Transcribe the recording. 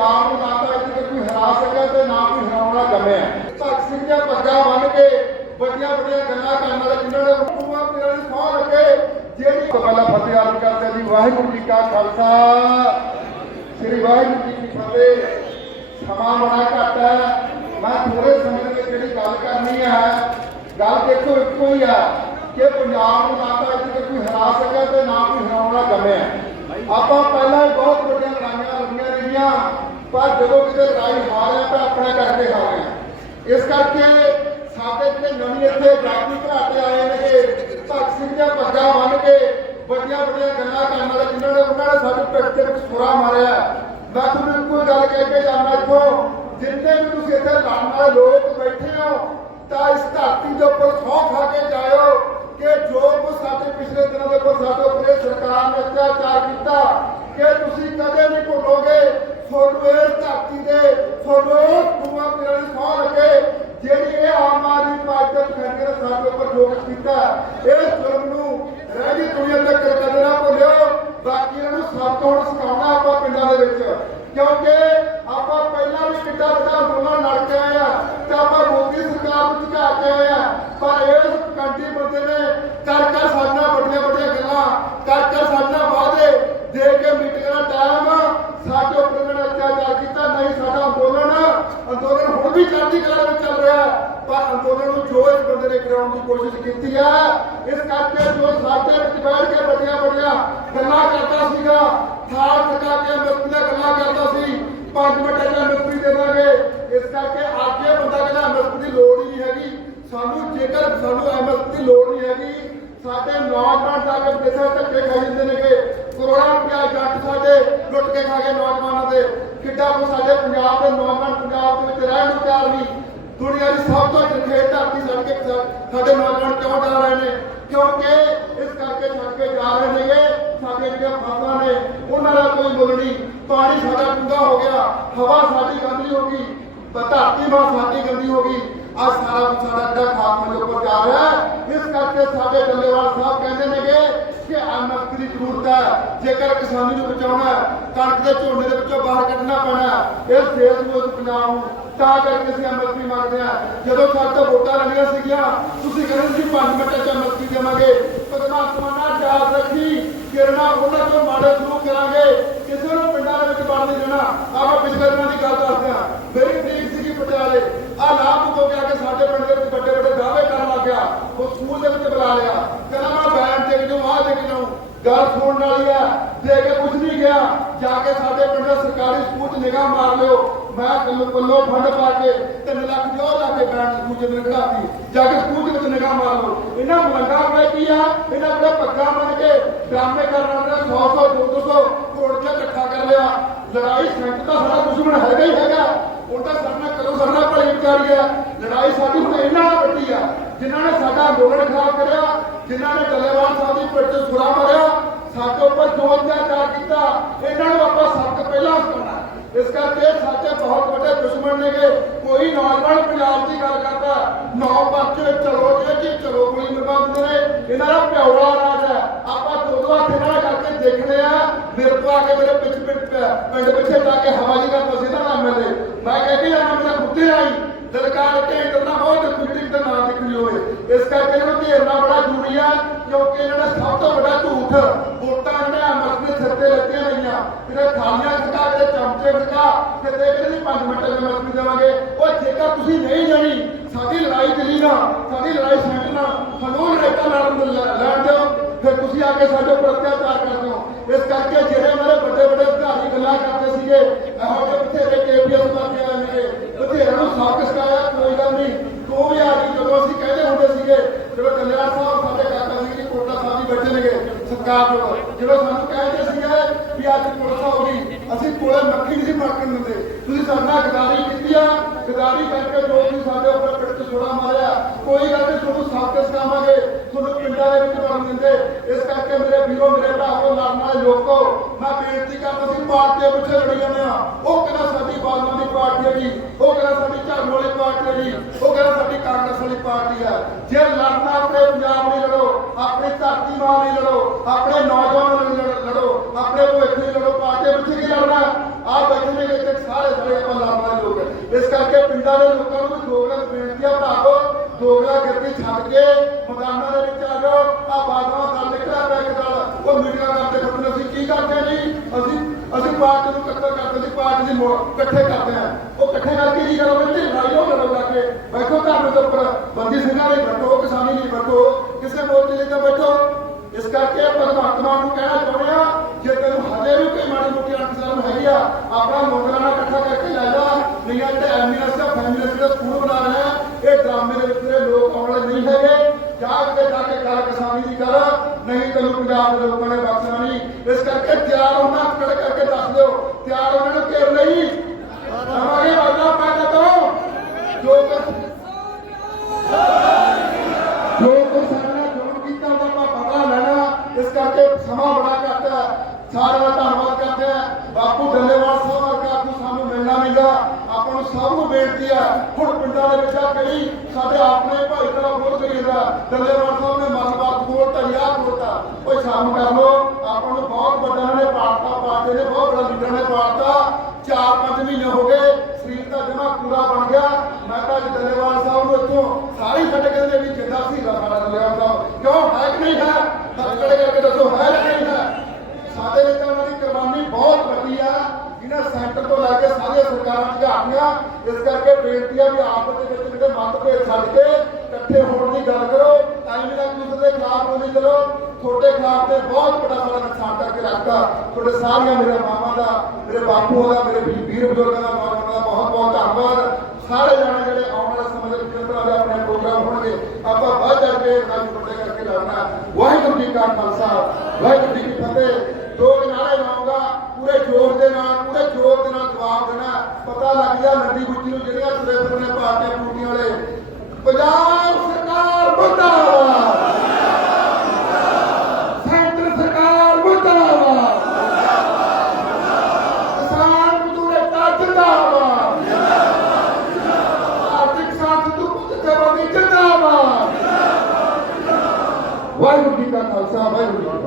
ਪੰਜਾਬ ਨੂੰ ਨਾ ਤਾਂ ਇੱਥੇ ਕੋਈ ਹਰਾ ਸਕਿਆ ਤੇ ਨਾ ਕੋਈ ਹਰਾਉਣ ਵਾਲਾ ਭਗਤ ਸਿੰਘ ਦੀਆਂ ਪੱਗਾਂ ਬੰਨ ਕੇ ਵੱਡੀਆਂ ਵੱਡੀਆਂ ਗੱਲਾਂ ਕਰਨ ਵਾਲੇ ਜਿਨ੍ਹਾਂ ਨੇ ਹੁਕਮਾਂ ਪੀਰਾਂ ਦੀ ਸਹੁੰ ਲੱਗੇ ਜਿਹੜੀ ਪਹਿਲਾਂ ਫਤਿਹ ਆਰਮ ਕਰਦੇ ਜੀ, ਵਾਹਿਗੁਰੂ ਜੀ ਕਾ ਖਾਲਸਾ। ਸ੍ਰੀ ਵਾਹਿਗੁਰੂ ਜੀ ਕੀ ਫਤਿਹ। ਸਮਾਂ ਬੜਾ ਘੱਟ ਹੈ। ਮੈਂ ਥੋੜੇ ਸਮੇਂ ਦੇ ਵਿੱਚ ਜਿਹੜੀ ਗੱਲ ਕਰਨੀ ਹੈ, ਗੱਲ ਦੇਖੋ ਇੱਕੋ ਹੀ ਆ ਕਿ ਪੰਜਾਬ ਨੂੰ ਨਾ ਤਾਂ ਇੱਥੇ ਕੋਈ ਹਰਾ ਸਕਿਆ ਤੇ ਨਾ ਕੋਈ ਹਰਾਉਣ ਵਾਲਾ ਜੰਮਿਆ। ਆਪਾਂ ਪਹਿਲਾਂ ਬਹੁਤ ਵੱਡੀਆਂ ਲੜਾਈਆਂ ਲੜੀਆਂ ਰਹੀਆਂ। ਪਰ ਜਦੋਂ ਕਿਤੇ ਲੜਾਈ ਹਾਰਿਆ ਤਾਂ ਆਪਣੇ ਕਰਕੇ ਹਾਰਿਆ ਇਸ ਕਰਕੇ ਸਾਡੇ ਜਿਹੜੇ ਨਵੀਂ ਇੱਥੇ ਜਾਤੀ ਘਰਾਟੇ ਆਏ ਨੇ ਭਗਤ ਸਿੰਘ ਦੀਆਂ ਪੱਗਾਂ ਬੰਨ ਕੇ ਵੱਡੀਆਂ ਵੱਡੀਆਂ ਗੱਲਾਂ ਕਰਨ ਵਾਲੇ ਜਿਨ੍ਹਾਂ ਨੇ ਉਹਨਾਂ ਨੇ ਸਾਡੇ ਪਿੰਡ ਦੇ ਸੁਰਾ ਮਾਰਿਆ ਮੈਂ ਤੁਹਾਨੂੰ ਇੱਕੋ ਗੱਲ ਕਹਿ ਕੇ ਜਾਣਾ ਇੱਥੋਂ ਜਿੰਨੇ ਵੀ ਤੁਸੀਂ ਇੱਥੇ ਲੜਨ ਵਾਲੇ ਲੋਕ ਬੈਠੇ ਹੋ, ਤਾਂ ਇਸ ਧਰਤੀ ਦੇ ਉੱਪਰ ਸੌ ਖਾ ਕੇ ਜਾਇਓ ਕਿ ਜੋ ਕੁਛ ਸਾਡੇ ਪਿਛਲੇ ਦਿਨਾਂ ਦੇ ਉੱਪਰ ਸਾਡੇ ਉੱਪਰ ਸਰਕਾਰ ਨੇ ਅਤਿਆਚਾਰ ਕੀਤਾ, ਕਿ ਤੁਸੀਂ ਕਦੇ ਨਹੀਂ ਭੁੱਲੋਗੇ ਤੁਹਾਨੂੰ ਇਸ ਧਰਤੀ ਦੇ ਤੁਹਾਨੂੰ ਉਸ ਗੁਰੂਆਂ ਪੀਰਾਂ ਦੀ ਸਹੁੰ ਲੱਗੇ, ਜਿਹੜੀ ਇਹ ਆਮ ਆਦਮੀ ਪਾਰਟੀ ਦੇ ਫੈਸਲੇ ਉੱਪਰ ਜੋ ਕੀਤਾ ਇਸ ਜ਼ੁਲਮ ਨੂੰ ਰਹਿਦੀ ਦੁਨੀਆ ਤੱਕ ਕਦੇ ਨਾ ਭੁੱਲਿਓ ਬਾਕੀ ਇਹਨਾਂ ਨੂੰ ਸਭ ਤੋਂ ਹੁਣ ਸਿਖਾਉਣਾ ਆਪਾਂ ਪਿੰਡਾਂ ਦੇ ਵਿੱਚ ਕਿਉਂਕਿ ਆਪਾਂ ਪਹਿਲਾਂ ਵੀ ਕਿੱਡਾ ਵੱਡਾ ਅੰਦੋਲਨ ਲੜ ਕੇ ਆਏ ਆ ਤੇ ਆਪਾਂ ਮੋਦੀ ਸਰਕਾਰ ਨੂੰ ਝੁਕਾ ਕੇ ਆਏ ਆ ਪਰ ਇਸ ਕੰਟੀ ਬੰਦੇ ਨੇ ਕਰ ਕਰ ਸਾਡੀਆਂ ਵੱਡੀਆਂ ਵੱਡੀਆਂ ਗੱਲਾਂ ਕਰ ਕਰ ਸਾਡੀਆਂ ਵਾਅਦੇ ਦੇ ਕੇ ਮੀਟਿੰਗਾਂ ਦਾ ਟਾਈਮ ਸਾਡੇ ਉੱਪਰ ਇਹਨਾਂ ਨੇ ਅਤਿਆਚਾਰ ਕੀਤਾ ਨਹੀਂ ਸਾਡਾ ਅੰਦੋਲਨ ਅੰਦੋਲਨ ਹੁਣ ਵੀ ਚੜ੍ਹਦੀ ਕਲਾ ਵਿੱਚ ਚੱਲ ਰਿਹਾ ਹੈ। ਪਰ ਅੰਦੋਲਨ ਨੂੰ ਜੋ ਇਸ ਬੰਦੇ ਦੀ ਕੋਸ਼ਿਸ਼ ਕੀਤੀ ਹੈ ਇਸ ਕਰਕੇ ਜੋ ਸਾਡੇ ਵਿੱਚ ਬੈਠ ਕੇ ਵੱਡੀਆਂ ਵੱਡੀਆਂ ਗੱਲਾਂ ਕਰਦਾ ਸੀਗਾ, ਥਾਲ ਟਕਾ ਕੇ ਮਿਸਤਰੀ ਦੀਆਂ ਗੱਲਾਂ ਕਰਦਾ ਸੀ, ਪੰਜ ਮਿੰਟ ਦਾ ਮਿਸਤਰੀ ਦੇ ਇਸ ਕਰਕੇ ਅੱਜ ਇਹ ਬੰਦਾ ਕਹਿੰਦਾ, ਮਿਸਤਰੀ ਦੀ ਲੋੜ ਹੀ ਨਹੀਂ ਹੈਗੀ। ਸਾਨੂੰ ਜੇਕਰ ਸਾਨੂੰ ਐਮਐਸਪੀ ਦੀ ਲੋੜ ਨਹੀਂ ਹੈਗੀ, ਸਾਡੇ ਨੌਜਵਾਨ ਜਾ ਕੇ ਕਿਸੇ ਧੱਕੇ ਖਾ ਜਾਂਦੇ ਨੇਗੇ। ਕਰੋੜਾਂ ਰੁਪਇਆ ਜੱਟ ਸਾਡੇ ਲੁੱਟ ਕੇ ਖਾ ਗਏ ਨੌਜਵਾਨਾਂ ਦੇ। ਕਿੱਡਾ ਕੋ ਸਾਡੇ ਪੰਜਾਬ ਦੇ ਨੌਜਵਾਨ ਪੰਜਾਬ ਦੇ ਵਿੱਚ ਰਹਿਣ ਨੂੰ ਤਿਆਰ ਨਹੀਂ। ਦੁਨੀਆ ਦੀ ਸਭ ਤੋਂ ਜਖੇੜ ਧਰਤੀ ਛੱਡ ਸਾਡੇ ਨੌਜਵਾਨ ਕਿਉਂ ਜਾ ਰਹੇ ਨੇ? ਕਿਉਂਕਿ ਇਸ ਕਰਕੇ ਛੱਡ ਕੇ ਜਾ ਰਹੇ ਨੇਗੇ, ਸਾਡੇ ਜਿਹੜੀਆਂ ਫਸਲਾਂ ਨੇ, ਉਹਨਾਂ ਦਾ ਕੋਈ ਮੁੱਲ ਨਹੀਂ। ਪਾਣੀ ਸਾਡਾ ਡੂੰਘਾ ਹੋ ਗਿਆ, ਹਵਾ ਸਾਡੀ ਗੰਦੀ ਹੋ ਗਈ ਧਰਤੀ ਮਾਂ ਸਾਡੀ ਗੰਦੀ ਹੋ ਗਈ। ਆ ਸਾਰਾ ਕੁਛ ਸਾਡਾ ਜਿਹੜਾ ਖਾਤਮੇ ਦੇ ਉੱਪਰ ਜਾ ਰਿਹਾ ਇਸ ਕਰਕੇ ਸਾਡੇ ਡੱਲੇਵਾਲ ਸਾਹਿਬ ਕਹਿੰਦੇ ਨੇਗੇ ਕਿ ਐਮਐਸਪੀ ਦੀ ਜ਼ਰੂਰਤ ਹੈ। ਜੇਕਰ ਕਿਸਾਨੀ ਨੂੰ ਬਚਾਉਣਾ ਕਣਕ ਦੇ ਝੋਨੇ ਦੇ ਵਿੱਚੋਂ ਬਾਹਰ ਕੱਢਣਾ ਪੈਣਾ ਹੈ। ਇਸ ਨੂੰ ਪੰਜਾਬ ਨੂੰ, ਤਾਂ ਕਰਕੇ ਅਸੀਂ ਐਮਐਸਪੀ ਮੰਗਦੇ ਜਦੋਂ ਸਾਡੇ ਵੋਟਾਂ ਲੈਣੀਆਂ ਸੀਗੀਆਂ, ਤੁਸੀਂ ਕਹਿੰਦੇ ਸੀ 5 ਮਿੰਟਾਂ ਚ ਐਮਐਸਪੀ ਦੇਵਾਂਗੇ। ਪਰਮਾਤਮਾ ਨਾਲ ਯਾਦ ਰੱਖੀ, ਕਿਰਨਾ ਉਹਨਾਂ ਤੋਂ ਮਾੜੇ ਸ਼ੁਰੂ ਕਰਾਂਗੇ। ਕਿਸੇ ਨੂੰ ਪਿੰਡਾਂ ਦੇ ਵਿੱਚ ਵੜ ਦੇਣਾ। ਆਪਾਂ ਪਿਛਲੇ ਦਿਨਾਂ ਦੀ ਗੱਲ ਦੱਸਦੇ ਹਾਂ। ਮੇਰੀ ਤਰੀਕ ਸੀਗੀ ਪਟਿਆਲੇ। ਆ ਲਾਭ ਹੋ ਗਿਆ ਕਿ ਸਾਡੇ ਪਿੰਡ ਦੇ ਵਿੱਚ ਵੱਡੇ ਵੱਡੇ ਦਾਅਵੇ ਕਰਨ ਲੱਗ ਗਿਆ। ਉਹ ਸਕੂਲ ਦੇ ਵਿੱਚ ਬੁਲਾ ਲਿਆ। ਕਹਿੰਦਾ ਮੈਂ ਬੈਨ ਦੇ ਕੇ ਜਾਊਂ ਆਹ ਦੇ ਕੇ ਜਾਊਂ ਗੱਲ ਸੁਣਨ ਵਾਲੀ ਆ ਦੇ ਕੇ ਕੁਝ ਨਹੀਂ ਗਿਆ। ਜਾ ਕੇ ਸਾਡੇ ਪਿੰਡ ਦੇ ਸਰਕਾਰੀ ਸਕੂਲ 'ਚ ਨਿਗਾਹ ਮਾਰ ਲਿਓ। ਮੈਂ ਕੱਲੋ ਕੱਲੋ ਫੰਡ ਪਾ ਕੇ 3 ਲੱਖ ਜੋ ਲਾ ਕੇ ਬੈਨ ਸਕੂਲ 'ਚ ਮੇਰੇ ਘਾਤੀ ਜਾ ਕੇ ਸਕੂਲ ਦੇ ਨਿਗਾਹ ਮਾਰ ਲਓ। ਇਹਨਾਂ ਮਲੰਗਾ ਕੋਲੇ ਆ? ਇਹਨਾਂ ਕੋਲੇ ਪੱਗਾਂ ਬਣ ਕੇ ਡਰਾਮੇ ਕਰਨ ਵਾਲੇ 100 100 200 ਕੋੜ ਕੇ ਇਕੱਠਾ ਕਰ ਲਿਆ। ਲੜਾਈ ਸੰਤ ਦਾ ਸਾਡਾ ਦੁਸ਼ਮਣ ਹੈਗਾ ਹੀ ਹੈਗਾ। ਉਹ ਤਾਂ ਸਾਡੇ ਨਾਲ ਕਦੋਂ ਭਲੀ ਵਿਚਾਰੀ ਆ। ਲੜਾਈ ਸਾਡੀ ਹੁਣ ਇਹਨਾਂ ਨਾਲ ਵੱਡੀ ਆ। ਜਿਨ੍ਹਾਂ ਨੇ ਸਾਡਾ ਅੰਦੋਲਨ ਖਰਾਬ ਕਰਿਆ, ਜਿਨ੍ਹਾਂ ਨੇ ਡੱਲੇਵਾਲ ਸਾਹਿਬ ਦੀ ਪਿੱਠ ਤੇ ਮਾਰਿਆ ਸਾਡੇ ਉੱਪਰ ਜੋ ਅਤਿਆਚਾਰ ਕੀਤਾ ਇਹਨਾਂ ਨੂੰ ਆਪਾਂ ਸਖਤ ਪਹਿਲਾਂ ਹਟਾਉਣਾ ਇਸ ਕਰਕੇ ਸਾਡੇ ਬਹੁਤ ਵੱਡੇ ਦੁਸ਼ਮਣ ਨੇਗੇ। ਕੋਈ ਨੌਜਵਾਨ ਪੰਜਾਬ ਦੀ ਗੱਲ ਕਰਦਾ। ਨੌ ਪਰਚੇ ਚਲੋ ਜੇ ਜੀ ਚਲੋ ਗੋਲੀ ਮਰਵਾਉਂਦੇ ਨੇ। ਇਹਨਾਂ ਦਾ ਪਿਉੜਾ ਰਾਜ ਹੈ। ਆਪਾਂ ਦੋ ਦੋ ਹੱਥ ਨਾਲ ਕਰਕੇ ਦੇਖਦੇ ਆ ਮੇਰੇ ਤੋਂ ਆ ਕੇ ਮੇਰੇ ਪਿੱਛੇ ਪਿੰਡ ਪਿੱਛੇ ਜਾ ਕੇ ਹਵਾ ਜੀ ਕਰਦਾ ਸੀ ਨਾ ਐਮਐਲਏ ਮੈਂ ਕਹਿੰਦੀ ਆ ਮੇਰਾ ਕੁੱਤੇ ਆਈ। ਲਲਕਾਰ ਕੇ ਇੰਟਰਨਾ ਬਹੁਤ ਕੁੱਤੀ ਦਾ ਨਾਮ ਲਿਖਣੀ ਹੋਵੇ। ਇਸ ਕਰਕੇ ਇਹਨਾਂ ਨੂੰ ਘੇਰਨਾ ਬੜਾ ਜ਼ਰੂਰੀ ਆ, ਕਿਉਂਕਿ ਇਹਨਾਂ ਸਭ ਤੋਂ ਵੱਡਾ ਝੂਠ, ਵੋਟਾਂ ਜਿਹੜੇ ਅਮਰ ਦੇ ਸਿਰ ਤੇ ਲੱਗੀਆਂ ਹੋਈਆਂ ਕਿਤੇ ਥਾਲੀਆਂ ਖਟਾ, ਕਿਤੇ ਚਮਚੇ ਖਟਾ, ਕਿਤੇ ਕਿਤੇ 5 ਮਿੰਟ ਦੇ ਮਰਜ਼ੀ ਦੇਵਾਂਗੇ। ਉਹ ਜੇਕਰ ਤੁਸੀਂ ਨਹੀਂ ਜਾਣੀ, ਸਾਡੀ ਲੜਾਈ ਦਿੱਲੀ ਨਾ ਸਾਡੀ ਲੜਾਈ ਸੈਂਟਣਾ ਸਾਨੂੰ ਲੜਾਈ ਲੜਨ ਦੇ ਲੈਣ ਦਿਓ, ਫਿਰ ਤੁਸੀਂ ਆ ਕੇ ਸਾਡੇ ਉੱਪਰ ਅਤਿਆਚਾਰ ਕਰਦੇ ਹੋ ਇਸ ਕਰਕੇ ਜਿਹੜੇ ਮੇਰੇ ਵੱਡੇ ਵੱਡੇ ਅਧਿਕਾਰੀ ਗੱਲਾਂ ਕਰਦੇ ਸੀਗੇ, ਇਹੋ ਜਿਹੇ ਬਥੇਰੇ ਕੇਪੀਐਸ ਕਰਦੇ ਆ ਮੇਰੇ ਬਥੇਰੇ ਨੂੰ ਸਬਕ ਸਿਖਾਇਆ ਕੋਈ ਗੱਲ ਨਹੀਂ ਤੂੰ ਵੀ ਆ ਗਈ ਜਦੋਂ ਅਸੀਂ ਕਹਿੰਦੇ ਹੁੰਦੇ ਸੀਗੇ ਜਦੋਂ ਕਲਿਆਣ ਸਾਹਿਬ ਸਾਡੇ ਕਾਕਾ ਜੀ ਦੀ ਕੋਟਾ ਸਾਹਿਬ ਜੀ ਬੈਠੇ ਨੇਗੇ ਜਦੋਂ ਸਾਨੂੰ ਕਹਿੰਦੇ ਸੀਗੇ ਵੀ ਅੱਜ ਪੁਲਿਸ ਹੋ ਗਈ ਅਸੀਂ ਕੋਲੇ ਮੱਖੀ ਨਹੀਂ ਸੀ ਮੱਕਣ ਦਿੰਦੇ। ਤੁਸੀਂ ਸਾਡੇ ਨਾਲ ਗਦਾਰੀ ਕੀਤੀ ਆ। ਗਦਾਰੀ ਕਰਕੇ ਜੋ ਵੀ ਸਾਡੇ ਉੱਪਰ ਪਿੱਠ ਤੇ ਛੋੜਾ ਮਾਰਿਆ। ਕੋਈ ਗੱਲ ਨਹੀਂ, ਤੁਹਾਨੂੰ ਸਬਕ ਸਿਖਾਵਾਂਗੇ। ਤੁਹਾਨੂੰ ਪਿੰਡਾਂ ਦੇ ਵਿੱਚ ਵੜਨ ਦਿੰਦੇ। ਇਸ ਕਰਕੇ ਮੇਰੇ ਵੀਰੋ, ਮੇਰੇ ਭਰਾਵੋ, ਲੜਨ ਵਾਲੇ ਲੋਕੋ, ਮੈਂ ਬੇਨਤੀ ਕਰਦਾ ਸੀ ਪਾਰਟੀ ਪਿੱਛੇ ਲੜੀ ਜਾਂਦੇ ਆ। ਉਹ ਕਹਿੰਦਾ ਸਾਡੀ ਬਾਦਲਾਂ ਦੀ ਪਾਰਟੀ ਹੈ ਜੀ। ਉਹ ਕਹਿੰਦਾ ਸਾਡੀ ਝਾੜੂ ਵਾਲੀ ਪਾਰਟੀ ਹੈ ਜੀ। ਉਹ ਕਹਿੰਦਾ ਸਾਡੀ ਕਾਂਗਰਸ ਵਾਲੀ ਪਾਰਟੀ ਆ ਜੇ ਲੜਨਾ ਆਪਣੇ ਪੰਜਾਬ ਲਈ ਲੜੋ, ਆਪਣੀ ਧਰਤੀ ਮਾਂ ਲਈ ਲੜੋ ਆਪਣੇ ਨੌਜਵਾਨਾਂ ਲਈ ਲੜੋ ਆਪਣੇ ਭਵਿੱਖ ਲਈ ਲੜੋ ਪਾਰਟੀ ਪਿੱਛੇ ਕੀ ਲੜਨਾ। ਆ ਬੈਠੇ ਨੇ ਇੱਥੇ ਸਾਰੇ ਇਸ ਕਰਕੇ ਪਿੰਡਾਂ ਦੇ ਲੋਕਾਂ ਨੂੰ ਦੋਗਲਾ ਬੇਨਤੀ ਆ ਭਰਾਵੋ, ਦੋਗਲਾ ਗਿਰਦੀ ਛੱਡ ਕੇ ਮੈਦਾਨਾਂ ਦੇ ਵਿੱਚ ਆ ਜਾਓ। ਆ ਬਾਦਵਾਂ ਦਲ ਨਿਕਲਿਆ ਪਿਆ ਇੱਕ ਦਲ, ਉਹ ਮੀਟਿੰਗਾਂ ਕਰਦੇ ਫਿਰਦੇ ਅਸੀਂ ਕੀ ਕਰਦੇ ਆ ਜੀ? ਅਸੀਂ ਅਸੀਂ ਪਾਰਟੀ ਨੂੰ ਇਕੱਠਾ ਕਰਦੇ ਸੀ ਪਾਰਟੀ ਦੀ ਮੋ- ਇਕੱਠੇ ਕਰਦੇ ਆ ਉਹ ਇਕੱਠੇ ਕਰਕੇ ਕੀ ਕਰੋਗੇ? ਤੇ ਲੜਾਈਓ ਕਰੋ ਜਾ ਕੇ। ਬੈਠੋ ਘਰ ਦੇ ਉੱਪਰ। ਬੰਦੀ ਸਿੰਘਾਂ ਲਈ ਬੈਠੋ ਕਿਸਾਨੀ ਲਈ ਬੈਠੋ ਕਿਸੇ ਮੋਰਚੇ ਲਈ ਤਾਂ ਬੈਠੋ। ਇਸ ਕਰਕੇ ਭਗਵੰਤ ਮਾਨ ਨੂੰ ਕਹਿਣਾ ਚਾਹੁੰਦੇ ਆ ਜੇ ਤੈਨੂੰ ਹਜੇ ਵੀ ਕੋਈ ਮਾੜੀ ਮੋਟੀ ਅੰਤਜ਼ਾਮ ਹੈਗੀ ਆ। ਆਪਣਾ ਨੌਕਰਾਨਾ ਇਕੱਠਾ ਕਰਕੇ ਲੈ ਜਾ। ਨਹੀਂ ਆ ਤੇ ਦਾ ਫੈਮਿਲੀ ਦਾ ਸਕੂਲ ਬਣਾ ਰਿਹਾ ਇਹ ਡਰਾਮੇ ਦੇ ਵਿੱਚ ਤੇਰੇ ਲੋਕ ਆਉਣ ਵਾਲੇ ਨਹੀਂ ਹੈਗੇ। ਜਾ ਕੇ ਜਾ ਕੇ ਕਰ ਕਿਸਾਨੀ ਦੀ ਕਰ। ਨਹੀਂ ਤੈਨੂੰ ਪੰਜਾਬ ਦੇ ਲੋਕਾਂ ਨੇ ਬਖਸ਼ਣਾ ਨਹੀਂ। ਇਸ ਕਰਕੇ ਤਿਆਰ ਹੋਣਾ ਖੜ ਕਰਕੇ ਦੱਸ ਦਿਓ। ਤਿਆਰ ਉਹਨਾਂ ਨੂੰ ਘੇਰ ਲਈ ਆਵਾਂਗੇ ਵਾਜਾ ਪੈਦਾ ਕਰੋ ਜੋ ਕੁਛ ਜੋ ਕੁਛ ਸਾਡਾ ਜੋਨ ਕੀਤਾ ਉਹਦਾ ਆਪਾਂ ਪਤਾ ਲੈਣਾ ਇਸ ਕਰਕੇ ਸਮਾਂ ਬੜਾ ਘੱਟ ਹੈ। ਸਾਰਿਆਂ ਦਾ ਧੰਨਵਾਦ ਕਰਦੇ ਆ ਬਾਪੂ ਡੱਲੇਵਾਲ ਸਾਹਿਬ ਵਰਗਾ ਤੂੰ ਸਾਨੂੰ ਮਿਲਣਾ ਨਹੀਂਗਾ ਆਪਾਂ ਨੂੰ ਸਭ ਨੂੰ ਬੇਨਤੀ ਹੈ, ਹੁਣ ਪਿੰਡਾਂ ਦੇ ਵਿੱਚ ਆ ਕਈ ਸਾਡੇ ਆਪਣੇ ਭਾਈਚਾਰਾ ਬਹੁਤ ਕਰੀ ਡੱਲੇਵਾਲ ਸਾਹਿਬ ਨੇ ਮਨਬਾਤ ਕੋਲ ਧਰਿਆ ਕੋਲਤਾ ਉਹ ਸ਼ਾਮ ਕਰ ਲੋ ਆਪਾਂ ਨੂੰ ਬਹੁਤ ਵੱਡਾ ਨੇ ਪਾਰਟਾ ਪਾਰਟੀ ਨੇ, ਬਹੁਤ ਵੱਡਾ ਲੀਡਰ ਨੇ ਪਾਰਟਾ ਚਾਰ ਪੰਜ ਮਹੀਨੇ ਹੋ ਗਏ, ਸਰੀਰ ਦਾ ਜਮਾ ਪੂਰਾ ਬਣ ਗਿਆ। ਮੈਂ ਤਾਂ ਅੱਜ ਡੱਲੇਵਾਲ ਸਾਹਿਬ ਨੂੰ ਇੱਥੋਂ ਸਾਰੇ ਛੱਡ ਕੇ ਦੇ ਵੀ ਜਿੰਦਾ ਸੀ ਸਾਡਾ ਡੱਲੇਵਾਲ ਸਾਹਿਬ ਕਿਉਂ ਹੈ ਕਿ ਨਹੀਂ ਹੈ ਹੱਥ ਖੜੇ ਕਰਕੇ ਦੱਸੋ ਹੈ ਕਿ ਨਹੀਂ ਹੈ ਸਾਡੇ ਲਈ ਤਾਂ ਉਹਨਾਂ ਦੀ ਕੁਰਬਾਨੀ ਬਹੁਤ ਵੱਡੀ ਆ ਜਿਹਨਾਂ ਸੈਂਟਰ ਤੋਂ ਲੈ ਕੇ ਸਾਰੀਆਂ ਸਰਕਾਰਾਂ ਝਾੜੀਆਂ ਇਸ ਕਰਕੇ ਬੇਨਤੀ ਆ ਵੀ ਆਪਸ ਦੇ ਵਿੱਚ ਜਿਹੜੇ ਮਤਭੇਦ ਛੱਡ ਕੇ ਇਕੱਠੇ ਹੋਣ ਦੀ ਗੱਲ ਕਰੋ ਟਾਈਮ ਨਾਲ ਕਿਸੇ ਦੇ ਖਿਲਾਫ ਨਹੀਂ ਚਲੋ ਤੁਹਾਡੇ ਖਿਲਾਫ ਤੇ ਬਹੁਤ ਵੱਡਾ ਸਾਡਾ ਨੁਕਸਾਨ ਕਰਕੇ ਰੱਖਤਾ। ਤੁਹਾਡੇ ਸਾਰੀਆਂ ਮੇਰੇ ਮਾਮਾ ਦਾ, ਮੇਰੇ ਬਾਪੂ ਦਾ, ਮੇਰੇ ਵੀਰ ਬਜ਼ੁਰਗਾਂ ਦਾ ਮਾਮਾ ਦਾ ਬਹੁਤ ਬਹੁਤ ਧੰਨਵਾਦ। ਸਾਰੇ ਜਾਣੇ ਜਿਹੜੇ ਆਉਣ ਵਾਲੇ ਸਮੇਂ ਦੇ ਵਿੱਚ ਤਰ੍ਹਾਂ ਦੇ ਆਪਣੇ ਪ੍ਰੋਗਰਾਮ ਹੋਣਗੇ, ਆਪਾਂ ਵੱਧ ਜਾ ਕੇ ਨਾਲ ਵੱਡੇ ਕਰਕੇ ਲੜਨਾ ਵਾਹਿਗੁਰੂ ਜੀ ਕਾ ਖਾਲਸਾ, ਵਾਹਿਗੁਰੂ ਜੀ ਕੀ ਫਤਿਹ। ਦੋ ਨਾਰੇ ਲਾਉਂਗਾ, ਪੂਰੇ ਜੋਰ ਦੇ ਨਾਲ, ਪੂਰੇ ਜੋਰ ਜਵਾਬ ਦੇਣਾ, ਪਤਾ ਲੱਗ ਜਾ ਨੰਦੀ ਗੁੱਚੀ ਨੂੰ ਜਿਹੜੀਆਂ ਤੁਰੇ ਫਿਰਨੇ ਪਾਰਟੀਆਂ ਪੂਟੀਆਂ ਵਾਲੇ। ਪੰਜਾਬ ਸਰਕਾਰ ਮੁਰਦਾਬਾਦ। ਸੈਂਟਰ ਸਰਕਾਰ ਮੁਰਦਾਬਾਦ। ਕਿਸਾਨ ਮਜ਼ਦੂਰ ਏਕਤਾ ਜਿੰਦਾਬਾਦ। ਆਰਥਿਕ ਸਾਥ ਦੁੱਖ ਜਵਾਬੀ ਜਿੰਦਾਬਾਦ। ਵਾਹਿਗੁਰੂ ਜੀ ਕਾ ਖਾਲਸਾ, ਵਾਹਿਗੁਰੂ ਜੀ